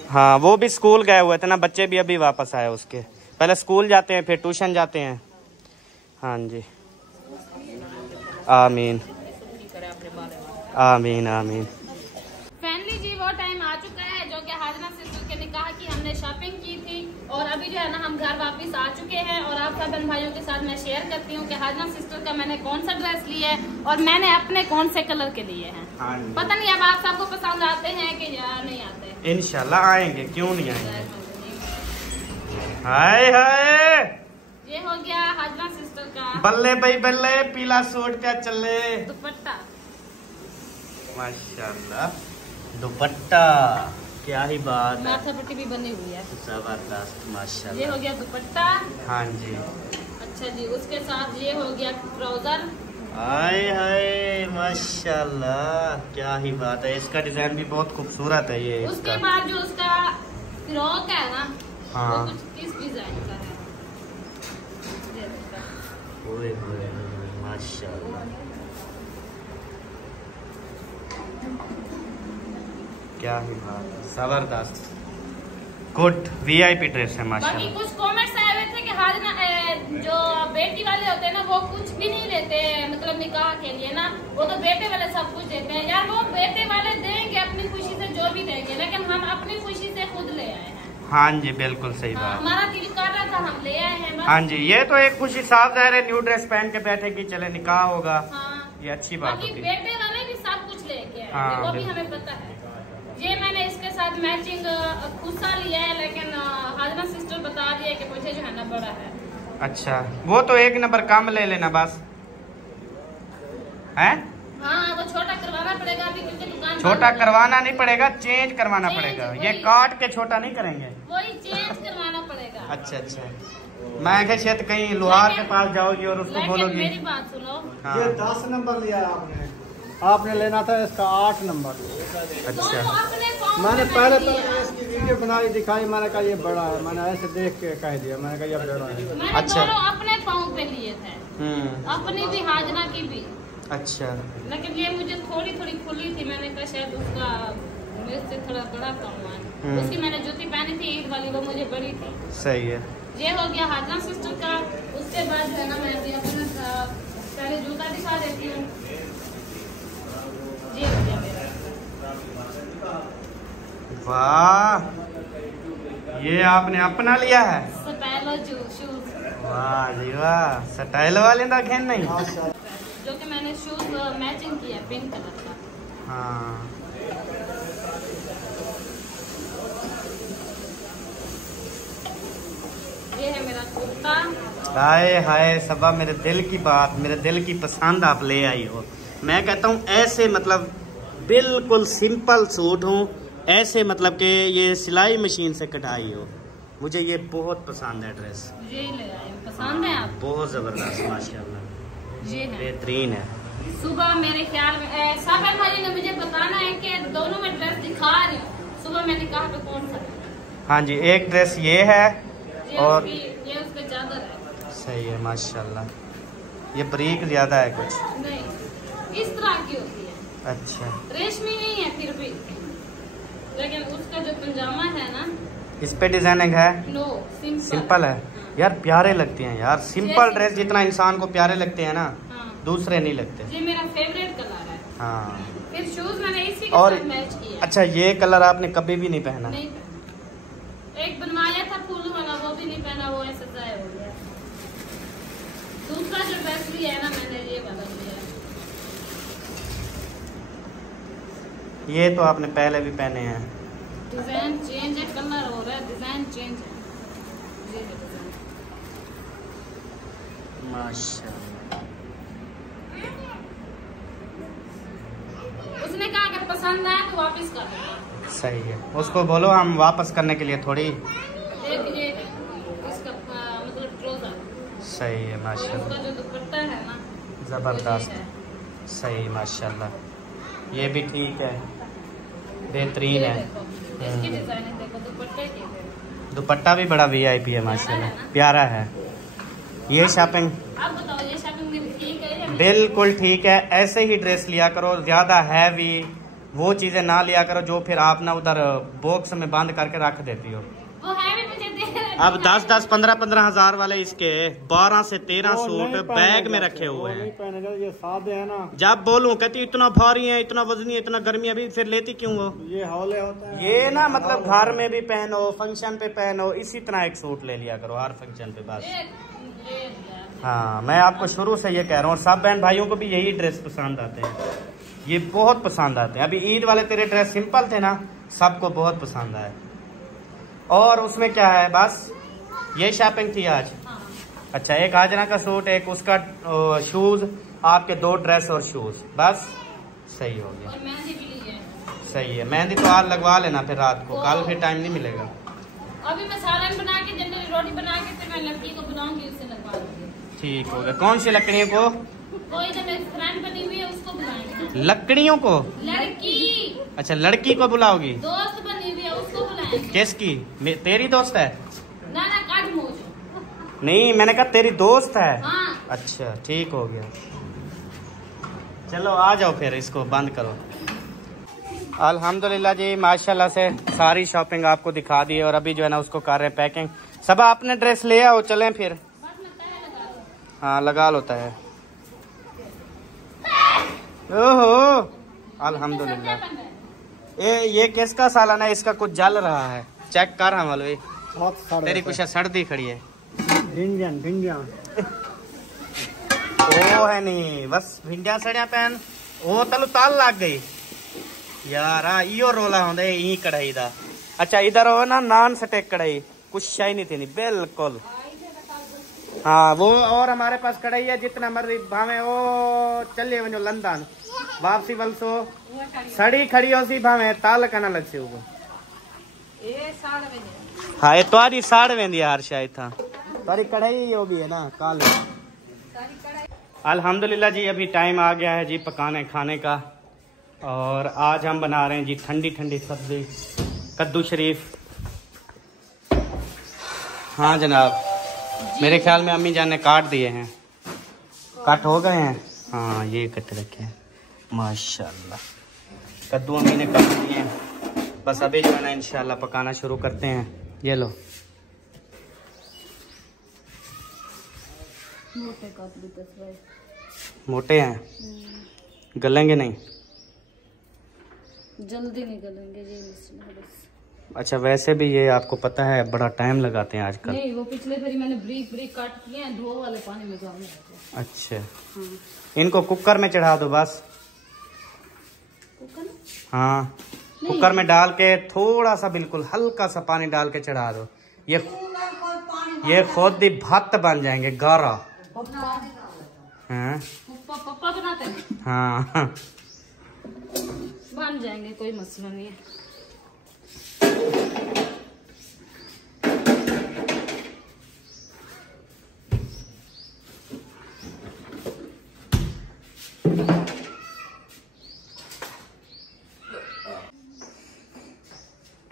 हाँ वो भी स्कूल गए हुए थे ना, बच्चे भी अभी वापस आए उसके, पहले स्कूल जाते हैं फिर ट्यूशन जाते हैं। हाँ जी आमीन आमीन आमीन। फैमिली जी वो टाइम आ चुका है जो कि हाजना सिस्टर के निकाह की हमने शॉपिंग की थी, और अभी जो है ना हम घर वापस आ चुके हैं, और आप सब बहन भाइयों के साथ मैं शेयर करती हूँ कि हाजना सिस्टर का मैंने कौन सा ड्रेस लिया है और मैंने अपने कौन से कलर के लिए हैं। पता नहीं अब आप सबको पसंद आते हैं कि या नहीं आते। इंशाल्लाह आएंगे, क्यों नहीं आएंगे। हाय हाय ये हो गया हाजना सिस्टर का बल्ले भाई बल्ले, पीला सूट क्या चले, दुपट्टा माशाल्लाह दुपट्टा, क्या ही बात है, माथा पट्टी भी बनी हुई है, जबरदस्त माशाल्लाह। ये हो गया दुपट्टा। हाँ जी अच्छा जी, उसके साथ ये हो गया ट्राउजर। हाय हाय माशाल्लाह क्या ही बात है, इसका डिजाइन भी बहुत खूबसूरत है ये। उसके बाद जो उसका फ्रॉक है ना, हाँ वो कुछ किस डिजाइन का है, ओए होए माशाल्लाह क्या ही बात है, जबरदस्त गुड वीआईपी ड्रेस है बाकी माशाल्लाह। कुछ कमेंट्स आए हुए थे कि हाजना जो बेटी वाले होते हैं ना वो कुछ भी नहीं लेते मतलब निकाह के लिए ना, वो तो बेटे वाले सब कुछ देते हैं। यार वो बेटे वाले देंगे अपनी खुशी से जो भी देंगे, लेकिन हम अपनी खुशी से खुद ले आए हैं। हाँ जी बिल्कुल सही बात। हमारा दिल कर रहा था हम ले आए हैं बस। हाँ जी ये तो एक खुशी साफ जाहिर है, न्यू ड्रेस पहन के बैठेगी, चले निकाह होगा, हाँ, ये अच्छी बात बाकी होती है। बेटे वाले भी सब कुछ लेके आए हाँ, हैं, वो भी बिल्कुल। हमें पता है। ये मैंने इसके साथ मैचिंग खुस्सा लिया है, लेकिन हाजना सिस्टर बता दिया कि मुझे जो है ना बड़ा है। अच्छा वो तो एक नंबर कम ले लेना बस है। हाँ वो छोटा करवाना पड़ेगा अभी क्योंकि दुकान छोटा बंद है। करवाना नहीं पड़ेगा, चेंज करवाना चेंज, पड़ेगा, वही। ये काट के छोटा नहीं करेंगे। वही चेंज करवाना पड़ेगा। अच्छा अच्छा, मैं क्या शायद कहीं लोहार के पास जाओगी और उसको लेकिन बोलोगी। मेरी बात सुनो, हाँ। ये 10 नंबर लिया है आपने, आपने लेना था इसका 8 नंबर। अच्छा अपने पाँव मैंने पे पहले लिया। तो इसकी वीडियो बनाई दिखाई, मैंने कहा ये बड़ा है, मैंने ऐसे देख के कह दिया, मैंने कहा ये बड़ा है। मैंने अच्छा। दोनों अपने पाँव पे लिए थे, अपनी भी हाजना की भी, अच्छा लेकिन ये मुझे थोड़ी थोड़ी खुली थी, मैंने कहा शायद उसका मेरे से थोड़ा बड़ा कम है। उसकी मैंने जूती पहनी थी ईद वाली, वो मुझे बड़ी थी। सही है। ये हो गया हाजना सिस्टर का। उसके बाद है ना मैं अभी अपना पहले जूता दिखा देती हूँ। ये हो गया मेरा। वाह ये आपने अपना लिया है, स्टाइलो शूज, वाह जी वाह, स्टाइल वाले का खेल नहीं। जो कि मैंने शूज मैचिंग किया पिंक कलर का। हाँ ये है मेरा कुर्ता। हाय हाय सबा, मेरे दिल की बात, मेरे दिल की पसंद आप ले आई हो। मैं कहता हूँ ऐसे मतलब बिल्कुल सिंपल सूट हूँ, ऐसे मतलब कि ये सिलाई मशीन से कटाई हो, मुझे ये बहुत पसंद है ड्रेस। ये ले आए, पसंद है आप? बहुत ज़बरदस्त माशाल्लाह, ये है बेहतरीन है। सुबह मेरे ख्याल में साबिर भाई ने मुझे बताना है कि दोनों में ड्रेस दिखा रही हूँ। सुबह मैंने कहा तो कौन सा? हाँ जी, एक ड्रेस ये है और ये उस पे चादर है। सही है माशाल्लाह, ये बारीक ज़्यादा है कुछ नहीं, इस तरह की होती है। अच्छा, रेशमी नहीं है फिर भी, लेकिन उसका जो पंजामा है ना, इस पे डिजाइनिंग है? नो, सिंपल है यार, प्यारे लगते हैं यार। सिंपल ड्रेस जितना इंसान को प्यारे लगते हैं ना, हाँ। दूसरे नहीं लगते। ये मेरा फेवरेट कलर है। हाँ, फिर शूज मैंने इसी के और साथ मैच किया। अच्छा, ये कलर आपने कभी भी नहीं पहना? नहीं पहना। एक बनवाया था फूलों वाला, वो भी नहीं पहना, वो ऐसे ज़ाया हो गया। दूसरा जो ड्रेस लिया है ना मैंने, ये वाला लिया है। ये तो आपने पहले भी पहने हैं। डिजाइन चेंज है, कलर हो रहा है, डिजाइन चेंज है। ये है डिजाइन। माशाल्लाह, उसने कहा अगर पसंद आए तो वापस कर देना। सही है, उसको बोलो हम वापस करने के लिए थोड़ी। एक ये इसका मतलब ट्राउजर। सही है माशाल्लाह, उसका जो दुपट्टा है ना, ज़बरदस्त, वो ये है। सही माशाल्लाह, ये भी ठीक है, बेहतरीन ये है। देखो, इसकी डिजाइन है, देखो दुपट्टे की है। दुपट्टा भी बड़ा वीआईपी है माशाल्लाह, प्यारा है। ये शॉपिंग आप बताओ, ये शॉपिंग में ठीक है या नहीं? बिल्कुल ठीक है, ऐसे ही ड्रेस लिया करो, ज्यादा हैवी वो चीजें ना लिया करो जो फिर आप ना उधर बॉक्स में बंद करके रख देती हो। वो है भी मुझे दे। अब 10-10, 15-15 हजार वाले इसके 12 से 13 सूट बैग में रखे हुए नहीं हैं। पहने जाते, ये सादे है ना। जब बोलूं कहती इतना भारी है, इतना वजनी है, इतना गर्मी है, अभी फिर लेती क्यों हो? ये हौले होता है। ये ना मतलब घर में भी पहनो, फंक्शन पे पहनो, इसी तरह एक सूट ले लिया करो हर फंक्शन पे बस। हाँ, मैं आपको शुरू से ये कह रहा हूँ, सब बहन भाइयों को भी यही ड्रेस पसंद आते हैं, ये बहुत पसंद आते हैं। अभी ईद वाले तेरे ड्रेस सिंपल थे ना, सबको बहुत पसंद आए। और उसमें क्या है, बस ये शॉपिंग थी आज। अच्छा, एक हाजरा का सूट, एक उसका शूज, आपके 2 ड्रेस और शूज, बस सही हो गया। और मेहंदी भी ली है। सही है, मेहंदी तो आज लगवा लेना फिर रात को, कल फिर टाइम नहीं मिलेगा। अभी मैं सालन बना के, जनरली रोटी बना के, फिर मैं लड़की को बुलाऊंगी, उससे लगवा दूंगी। ठीक हो गया। कौन सी लकड़ियों को? कोई तो मेरी फ्रेंड बनी हुई है, उसको बुलाएंगे। लकड़ियों को? लड़की, अच्छा, लड़की को बुलाओगी? दोस्त बनी हुई है, उसको बुलाएंगे। किसकी? तेरी दोस्त है? ना ना, काट मुझे। नहीं, मैंने कहा तेरी दोस्त है। हाँ। अच्छा, ठीक हो गया। चलो आ जाओ फिर, इसको बंद करो। अल्हम्दुलिल्लाह जी, माशाल्लाह से सारी शॉपिंग आपको दिखा दी है और अभी जो है ना उसको कर रहे हैं पैकिंग। सब आपने ड्रेस ले आओ, चलें फिर। हाँ, लगा लोता है। ओहो, अल्हम्दुलिल्लाह। ये किसका सालाना है? इसका कुछ जल रहा है, चेक कर। हम वालों तेरी कुछ सर्दी खड़ी है। भिंडिया ओ है नहीं, बस भिंडिया सड़िया पैन ओ तलू ताल लग गई यार। इो रोला होंदा ई कढ़ाई दा। अच्छा, इधर हो ना नान सटेक कढ़ाई, कुछ शाही नहीं थी नहीं, बिल्कुल। हाँ, वो और हमारे पास कढ़ाई है, जितना मर्जी भावे ओ चलिए वनो लंदन वापसी बलसो सड़ी खड़ी हो सी भावे ताल कना लग से वो। हाँ, ये तुम्हारी साड़ वेंदी यार शायद था, तुम्हारी कढ़ाई वो भी है ना काले। अल्हम्दुलिल्लाह जी, अभी टाइम आ गया है जी पकाने खाने का, और आज हम बना रहे हैं जी ठंडी ठंडी सब्जी, कद्दू शरीफ। हाँ जनाब, मेरे ख्याल में अम्मी जान ने काट दिए हैं, कट हो गए हैं। हाँ, ये कट रखे हैं माशाल्लाह, कद्दू अम्मी ने काट दिए हैं। बस अभी जो है ना इंशाल्लाह पकाना शुरू करते हैं। ये लो, मोटे हैं, गलेंगे नहीं? जल्दी नहीं गलेंगे ये बस। अच्छा, वैसे भी ये आपको पता है बड़ा टाइम लगाते हैं आजकल। नहीं, वो पिछले बारी मैंने ब्रीक ब्रीक काट किए हैं, धो वाले पानी में जाने। अच्छा, इनको कुकर में चढ़ा दो बस। हाँ, कुकर में डाल के थोड़ा सा, बिल्कुल हल्का सा पानी डाल के चढ़ा दो। ये ये खुद ही भत्त बन जाएंगे गारा। हाँ पप्पा बनाते हैं। हाँ बन जाएंगे, कोई मसला नहीं है।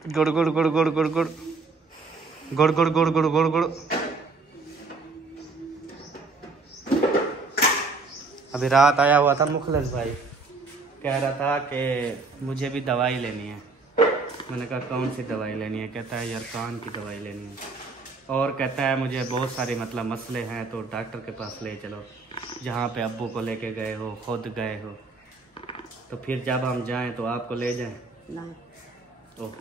गुड़ गुड़ गुड़ गुड़ गुड़ गुड़ गुड़ गुड़ गुड़ गुड़ गुड़ गुड़। अभी रात आया हुआ था मुखलिस भाई, कह रहा था कि मुझे भी दवाई लेनी है। मैंने कहा कौन सी दवाई लेनी है? कहता है यार कान की दवाई लेनी है, और कहता है मुझे बहुत सारे मतलब मसले हैं तो डॉक्टर के पास ले चलो। जहाँ पे अब्बू को लेके गए हो, खुद गए हो, तो फिर जब हम जाएं तो आपको ले जाएं। ओ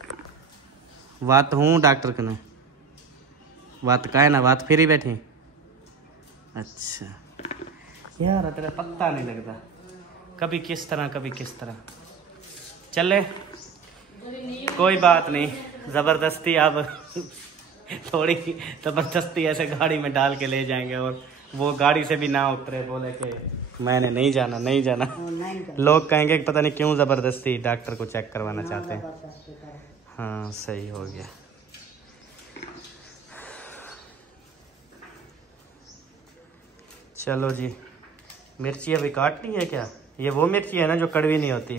बात हूँ डॉक्टर के ना बात का है ना, बात फिर ही बैठी। अच्छा यार तेरा पत्ता नहीं लगता, कभी किस तरह कभी किस तरह। चले कोई बात नहीं, ज़बरदस्ती अब थोड़ी ज़बरदस्ती ऐसे गाड़ी में डाल के ले जाएंगे, और वो गाड़ी से भी ना उतरे, बोले कि मैंने नहीं जाना नहीं जाना। लोग कहेंगे कि पता नहीं क्यों ज़बरदस्ती डॉक्टर को चेक करवाना चाहते हैं। हाँ सही हो गया। चलो जी, मिर्ची अभी काटनी है क्या? ये वो मिर्ची है ना जो कड़वी नहीं होती,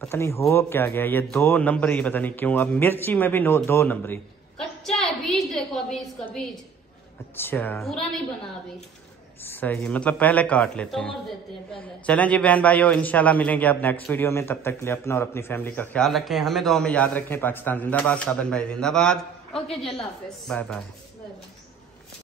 पता नहीं हो क्या गया, ये 2 नंबरी, पता नहीं क्यों। अब मिर्ची में भी 2 नंबरी। कच्चा है, बीज देखो अभी इसका बीज। अच्छा पूरा नहीं बना अभी। सही, मतलब पहले काट लेते हैं। तोड़ देते हैं पहले। चलें जी बहन भाइयों, इंशाल्लाह मिलेंगे अब नेक्स्ट वीडियो में। तब तक के लिए अपना और अपनी फैमिली का ख्याल रखें, हमें दुआ में याद रखें। पाकिस्तान जिंदाबाद, साबन भाई जिंदाबाद। ओके जी, अल्लाह हाफिज। Bye bye. Bye bye.